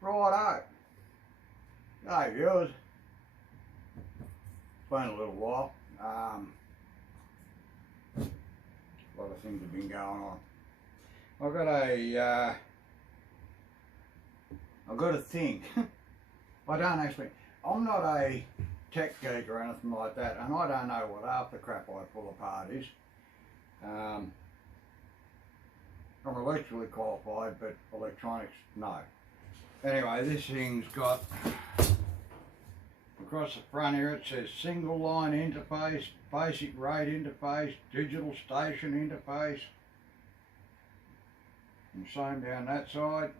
Righto. Hey viewers. It's been a little while. A lot of things have been going on. I've got a thing. I'm not a tech geek or anything like that, and I don't know what half the crap I pull apart is. I'm electrically qualified, but electronics, no. Anyway, this thing's got, across the front here it says single line interface, basic rate interface, digital station interface, and same down that side.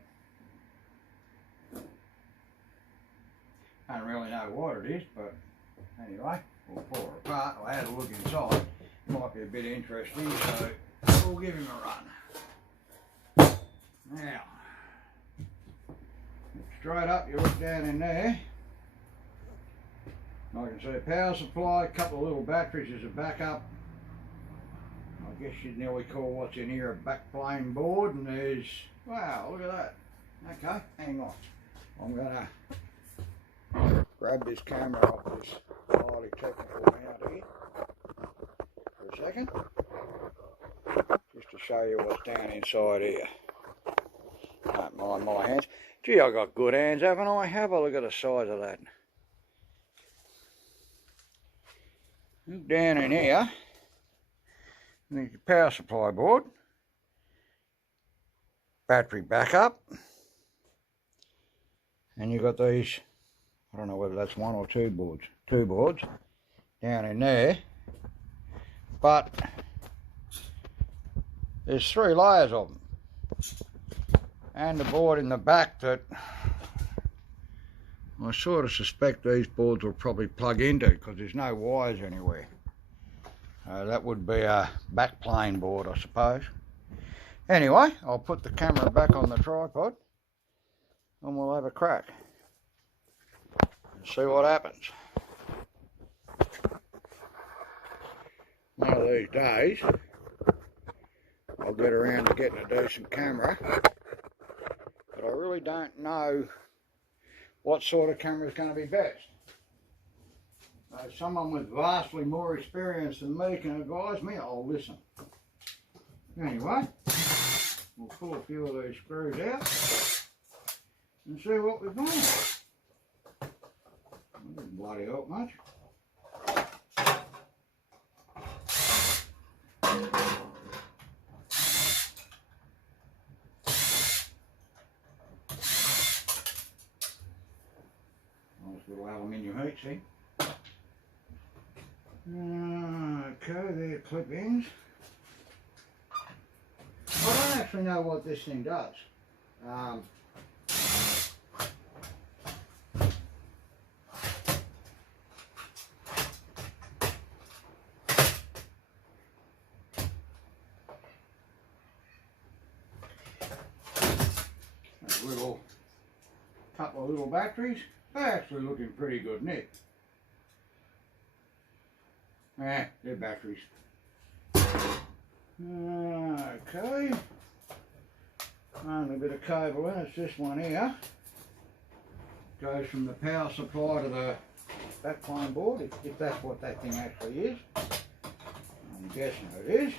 Don't really know what it is, but anyway, we'll pull it apart. I had a look inside, might be a bit interesting, so we'll give him a run. Now, straight up, you look down in there. I can see a power supply, a couple of little batteries as a backup. I guess you'd nearly call what's in here a backplane board, and there's, wow, look at that. Okay, hang on. I'm gonna grab this camera off this highly technical mount here for a second, just to show you what's down inside here. Don't mind my hands. Gee, I got good hands, haven't I? Have a look at the size of that. Look down in here, there's your power supply board, battery backup, and you've got these, I don't know whether that's one or two boards down in there, but there's 3 layers of them. And the board in the back that I sort of suspect these boards will probably plug into, because there's no wires anywhere. That would be a backplane board, I suppose. Anyway, I'll put the camera back on the tripod and we'll have a crack and see what happens. One of these days I'll get around to getting a decent camera. But I really don't know what sort of camera is going to be best. Someone with vastly more experience than me can advise me, I'll listen. Anyway, we'll pull a few of these screws out and see what we find. That didn't bloody help much. Little aluminium heat, see? Okay, they're clip-ins. I don't actually know what this thing does. Couple of little batteries. They're actually looking pretty good nick. They're batteries. Okay. Only a bit of cable in, it's this one here. Goes from the power supply to the backplane board, if that's what that thing actually is. I'm guessing it is.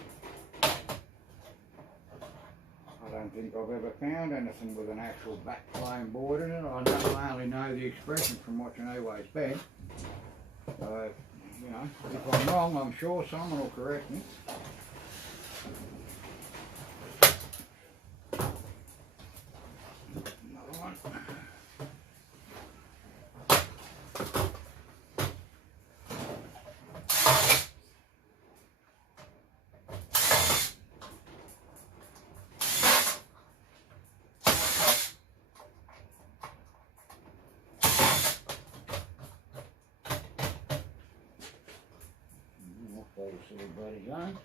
I don't think I've ever found anything with an actual backplane board in it. I only know the expression from watching Away's Bed. So, you know, if I'm wrong, I'm sure someone will correct me. Another one. Those little buddies on.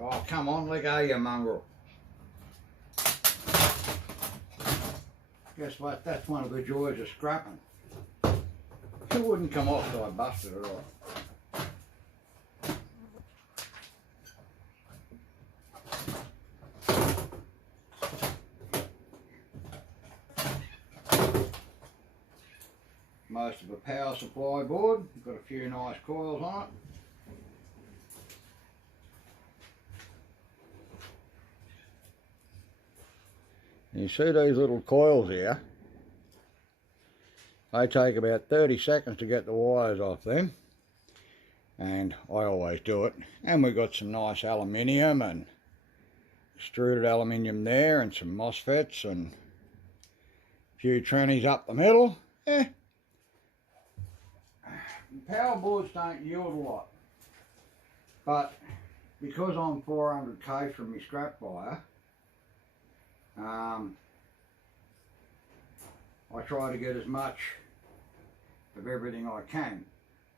Oh, come on, let go, you mongrel. Guess what? That's one of the joys of scrapping. It wouldn't come off till I busted it off. parts of a power supply board. Got a few nice coils on it. You see these little coils here? They take about 30 seconds to get the wires off them, and I always do it. And we've got some nice aluminium and extruded aluminium there, and some MOSFETs and a few trannies up the middle. Power boards don't yield a lot, but because I'm 400k from my scrap buyer, I try to get as much of everything I can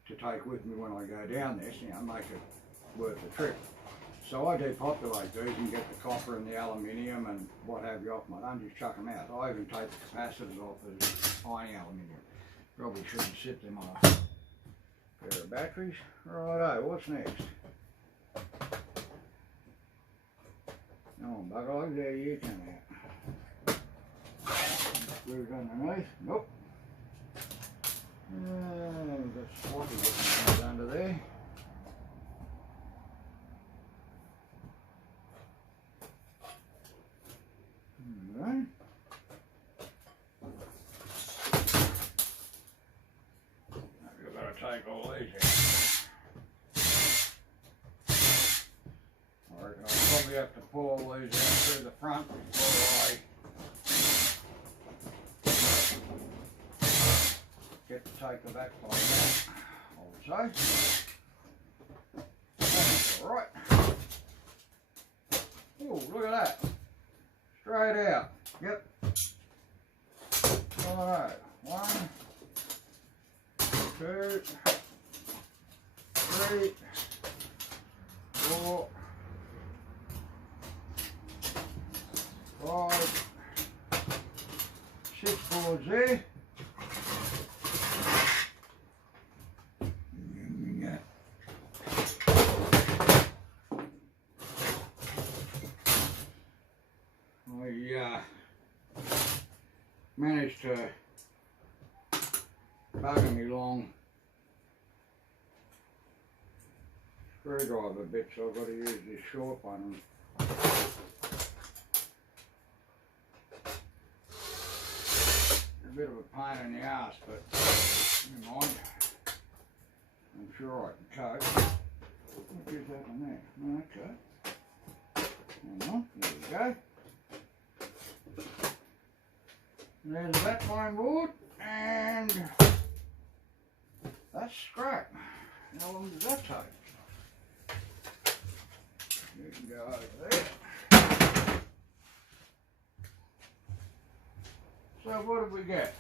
to take with me when I go down there, so, you know, make it worth the trip. So I depopulate these and get the copper and the aluminium and what have you off them. I don't just chuck them out. I even take the capacitors off as tiny aluminium. Probably shouldn't sit them on a pair of batteries. Righto, what's next? Oh, bugger, there you come out. Screws underneath. Nope. We've got sloppy looking things under there. Alright. We've got to take all these out. I reckon I'll probably have to pull all these out through the front before I get to take the back part out, I would say. That's alright. Oh, look at that. Straight out. Yep. Alright. 1, 2, 3, 4, 5, 6 boards there. Managed to bugger me long screwdriver bit, so I've got to use this short one. A bit of a pain in the ass, but never mind. I'm sure I can cope. What is that in there? Okay. Hang on, there we go. And there's that fine board, and that's scrap. How long does that take? You can go over there. So what did we get?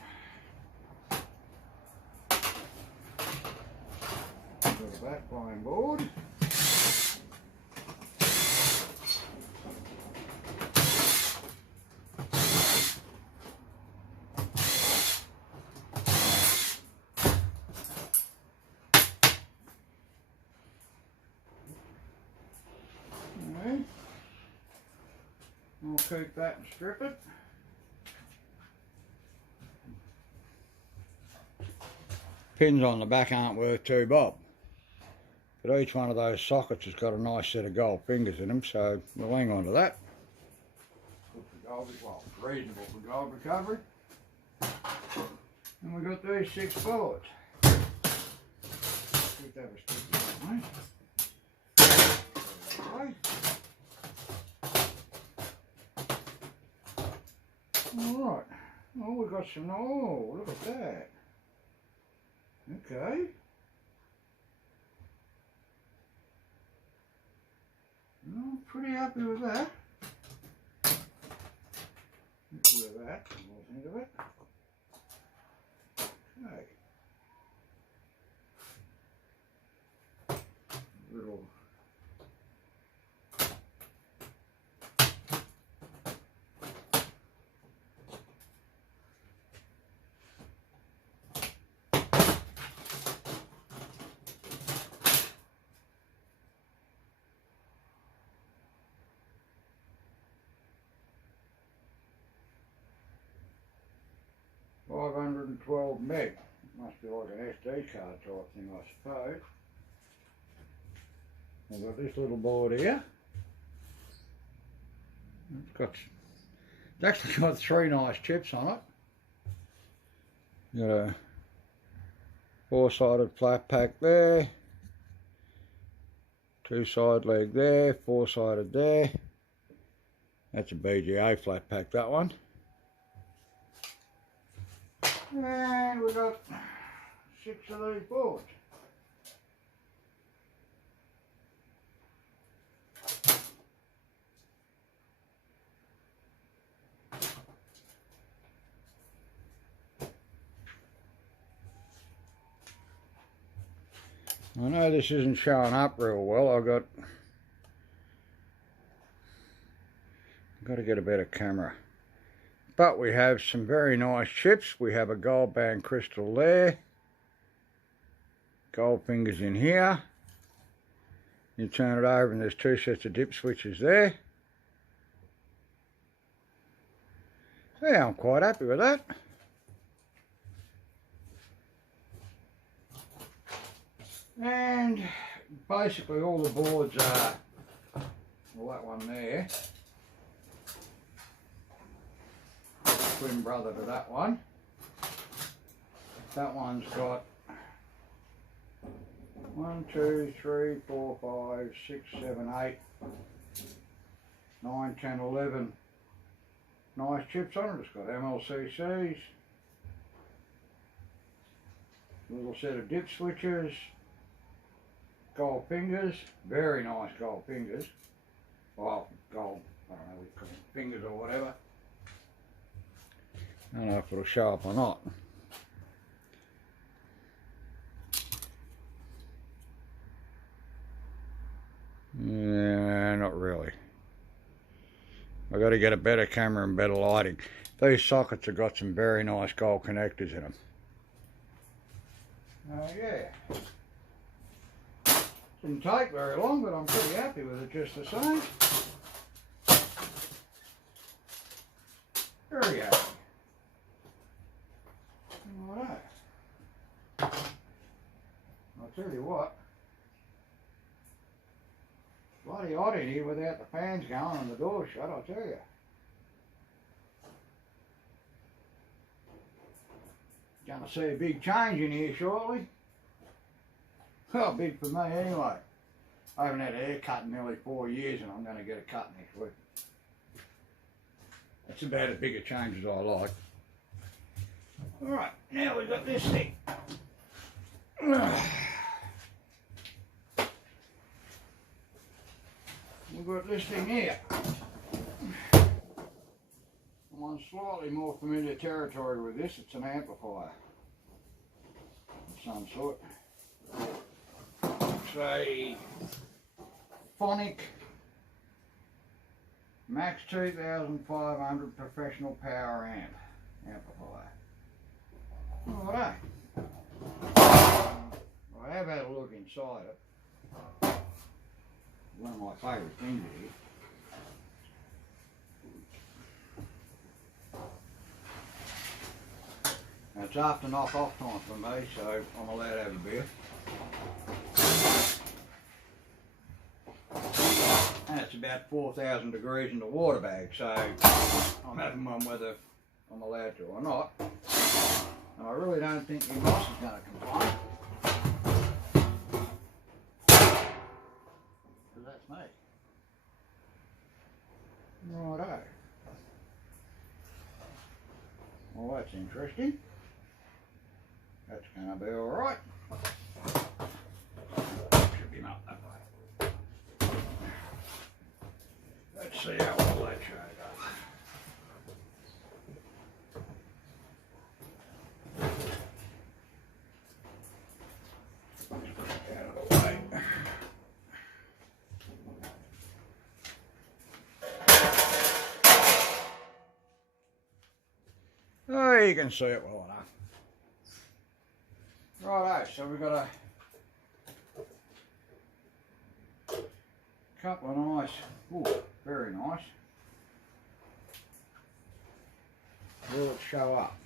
Got a back fine board. I'll keep that and strip it. Pins on the back aren't worth 2 bob, but each one of those sockets has got a nice set of gold fingers in them, so we'll hang on to that. Good for gold, well, reasonable for gold recovery. And we've got these 6 boards. Keep that restricted, mate. Right. Alright, oh, we've got some, oh, look at that. Okay. I'm pretty happy with that. Happy with that, we'll think of it. Okay. Little $512 meg. Must be like an SD card type thing, I suppose. We've got this little board here. It's actually got 3 nice chips on it. Got a 4-sided flat pack there, 2-side leg there, 4-sided there. That's a BGA flat pack, that one. And we've got 6 of these boards. I know this isn't showing up real well. I've got to get a better camera. But we have some very nice chips. We have a gold band crystal there. Gold fingers in here. You turn it over and there's 2 sets of dip switches there. So yeah, I'm quite happy with that. And basically all the boards are, well, that one there, twin brother to that one. That one's got 1, 2, 3, 4, 5, 6, 7, 8, 9, 10, 11 nice chips on it. It's got MLCCs, a little set of dip switches, gold fingers, very nice gold fingers. Well, gold, I don't know, we call them fingers or whatever. I don't know if it'll show up or not. Yeah, not really. I've got to get a better camera and better lighting. These sockets have got some very nice gold connectors in them. Yeah. Didn't take very long, but I'm pretty happy with it just the same. Very happy. Alright. I'll tell you what. Bloody hot in here without the fans going and the door shut, I'll tell you. Gonna see a big change in here shortly. Well, big for me anyway. I haven't had a haircut in nearly 4 years and I'm going to get a cut next week. That's about as big a change as I like. Alright, now we've got this thing. We've got this thing here. I'm on slightly more familiar territory with this. It's an amplifier of some sort. It's a Phonic Max 2500 professional power amp amplifier. Alright. I have had a look inside it. One of my favourite things here. Now it's after knock-off time for me, so I'm allowed to have a beer. And it's about 4,000 degrees in the water bag, so I'm having one whether I'm allowed to or not. And I really don't think your boss is going to complain. Because that's me. Righto. Well, that's interesting. That's going to be alright. Should be not that way. Let's see how well that shows up. Let's put it out of the way. Oh, you can see it well enough. Righto, so we've got a couple of nice, ooh, very nice. Will it show up?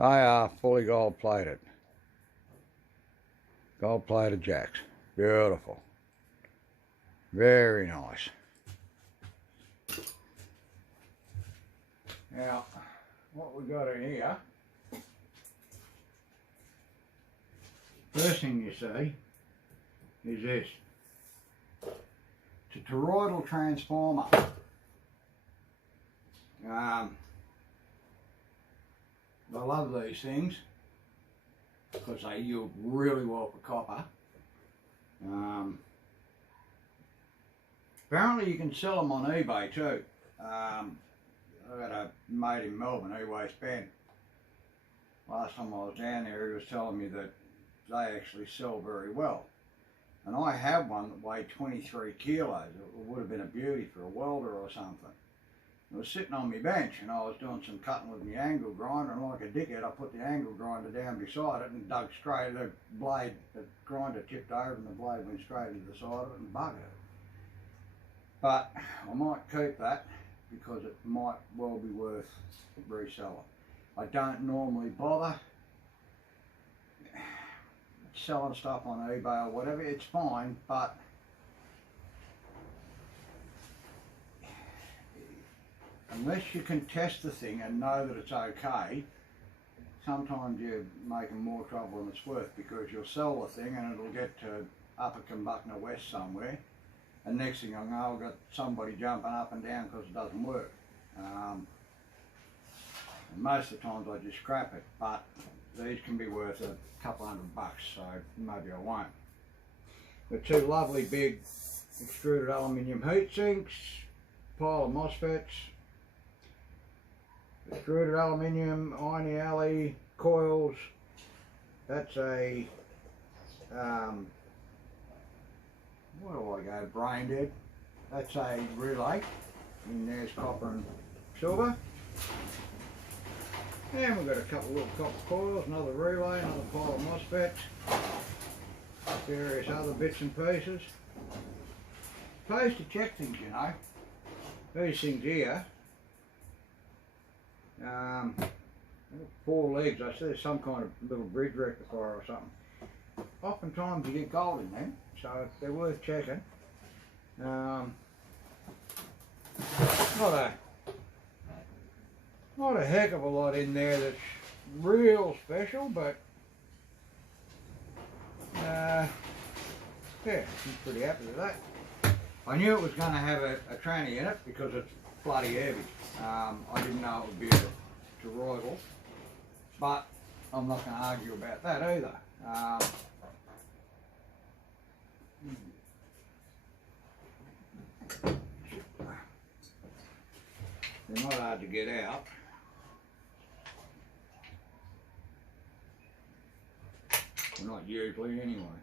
They are fully gold plated. Gold plated jacks. Beautiful. Very nice. Now, what we got in here, first thing you see is this. It's a toroidal transformer. I love these things because they yield really well for copper. Apparently you can sell them on eBay too. I got a mate in Melbourne who weighs Ben. Last time I was down there he was telling me that they actually sell very well. And I have one that weighed 23 kilos. It would have been a beauty for a welder or something. It was sitting on my bench and I was doing some cutting with my angle grinder, and like a dickhead I put the angle grinder down beside it and dug straight. The blade, the grinder tipped over and the blade went straight into the side of it and buggered it. But I might keep that because it might well be worth reselling. I don't normally bother selling stuff on eBay or whatever. It's fine, but unless you can test the thing and know that it's okay, sometimes you're making more trouble than it's worth, because you'll sell the thing and it'll get to Upper Kumbuckna West somewhere, and next thing I know I've got somebody jumping up and down because it doesn't work. And most of the times I just scrap it, but these can be worth a couple $100, so maybe I won't. The two lovely big extruded aluminium heat sinks, pile of MOSFETs, extruded aluminium, Iron Alley coils. That's a, what do I go, brain dead. That's a relay, and there's copper and silver. And we've got a couple of little copper coils, another relay, another pile of MOSFETs, various other bits and pieces. Pays to check things, you know. These things here, 4 legs, I see there's some kind of little bridge rectifier or something. Oftentimes you get gold in them, so they're worth checking. Not a heck of a lot in there that's real special, but yeah, I'm pretty happy with that. I knew it was going to have a tranny in it because it's bloody heavy. I didn't know it would be a toroidal, but I'm not going to argue about that either. They're not hard to get out. Well, not usually anyway.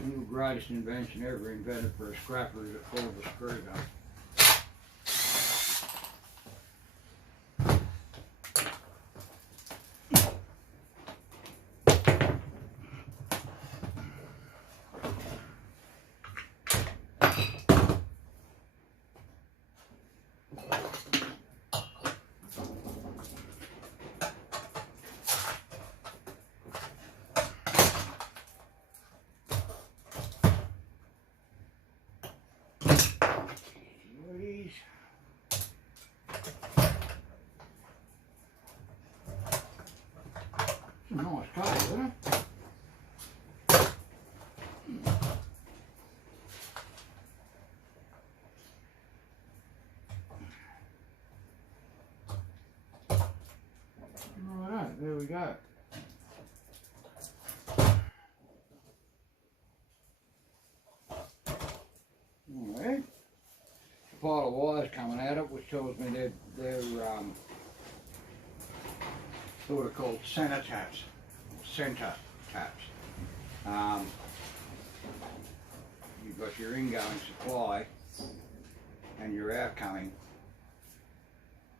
The greatest invention ever invented for a scrapper is a pullable screw gun. Nice colour, isn't it? Alright, there we go. Alright. A pile of wires coming out of it, which tells me they're sort of called Sanitats, centre taps. You've got your ingoing supply and your outgoing.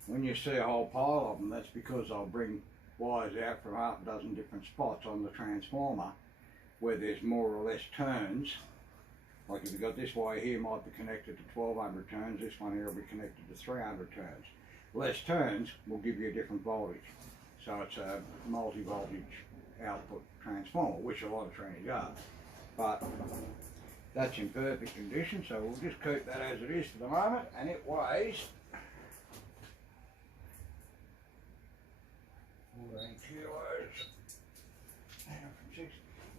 When you see a whole pile of them, that's because I'll bring wires out from half a dozen different spots on the transformer where there's more or less turns. Like if you've got this wire here, might be connected to 1200 turns, this one here will be connected to 300 turns. Less turns will give you a different voltage. So it's a multi-voltage output transformer, which a lot of trannies are. But that's in perfect condition, so we'll just keep that as it is for the moment, and it weighs 14 kilos,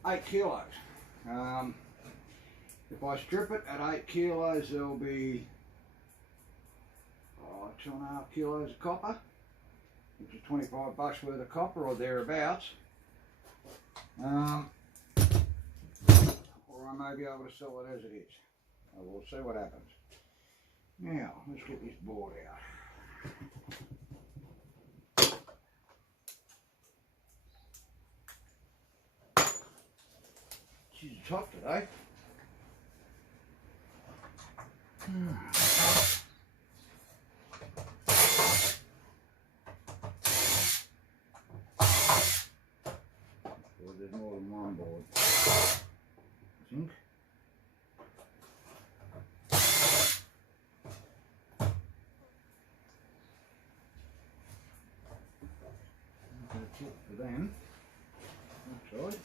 8 kilos. If I strip it at 8 kilos, there'll be 2.5 kilos of copper, which is $25 worth of copper or thereabouts. Or I may be able to sell it as it is. We'll see what happens. Now, let's get this board out. She's hot today. Well, there's more than one board, I think. That's it for them. That's right.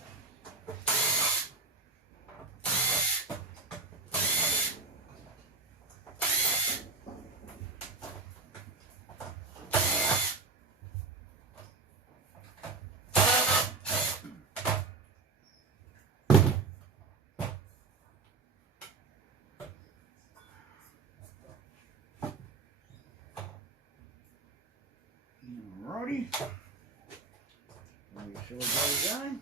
Alrighty. Make sure we got it going.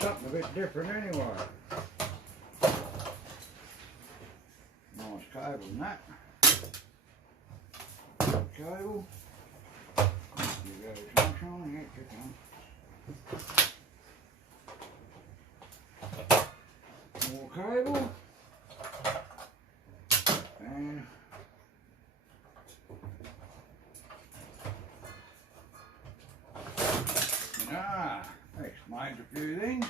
Something a bit different anyway. Nice cable and that. Cable. You go sunshine, yeah, check on. More cable. And explains a few things.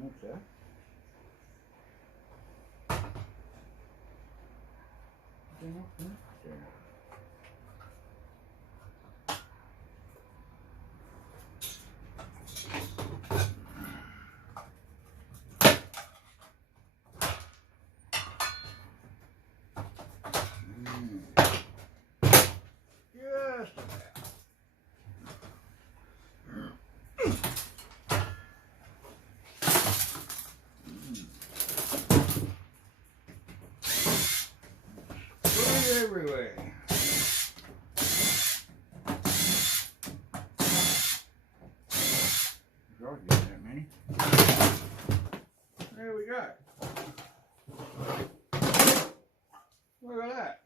What's that? There. Just about. Put it everywhere. Sure, get that many. There we go. Look at that.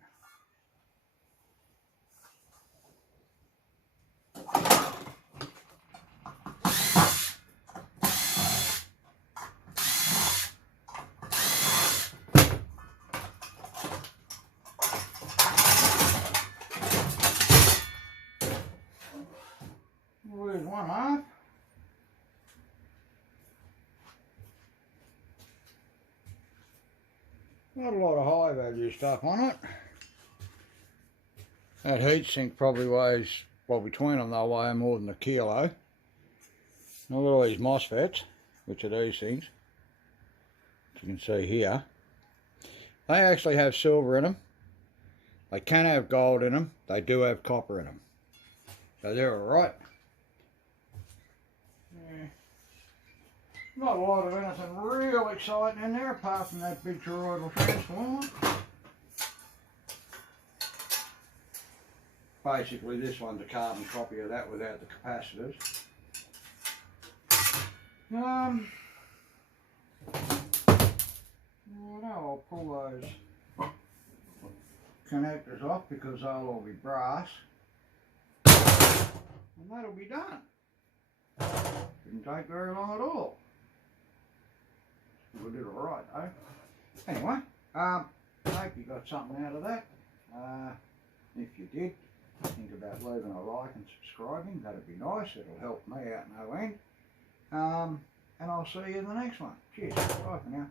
There's one off. Not a lot of high value stuff on it. That heatsink probably weighs, well, between them they'll weigh more than a kilo. Now look at all these MOSFETs, which are these things, as you can see here. They actually have silver in them. They can have gold in them. They do have copper in them. So they're alright. Not a lot of anything real exciting in there apart from that big toroidal transformer. Basically this one's a carbon copy of that without the capacitors. I know I'll pull those connectors off because they'll all be brass. And that'll be done. Didn't take very long at all. We did alright though. Anyway, I hope you got something out of that. If you did, think about leaving a like and subscribing. That'd be nice. It'll help me out no end. And I'll see you in the next one. Cheers. Bye for now.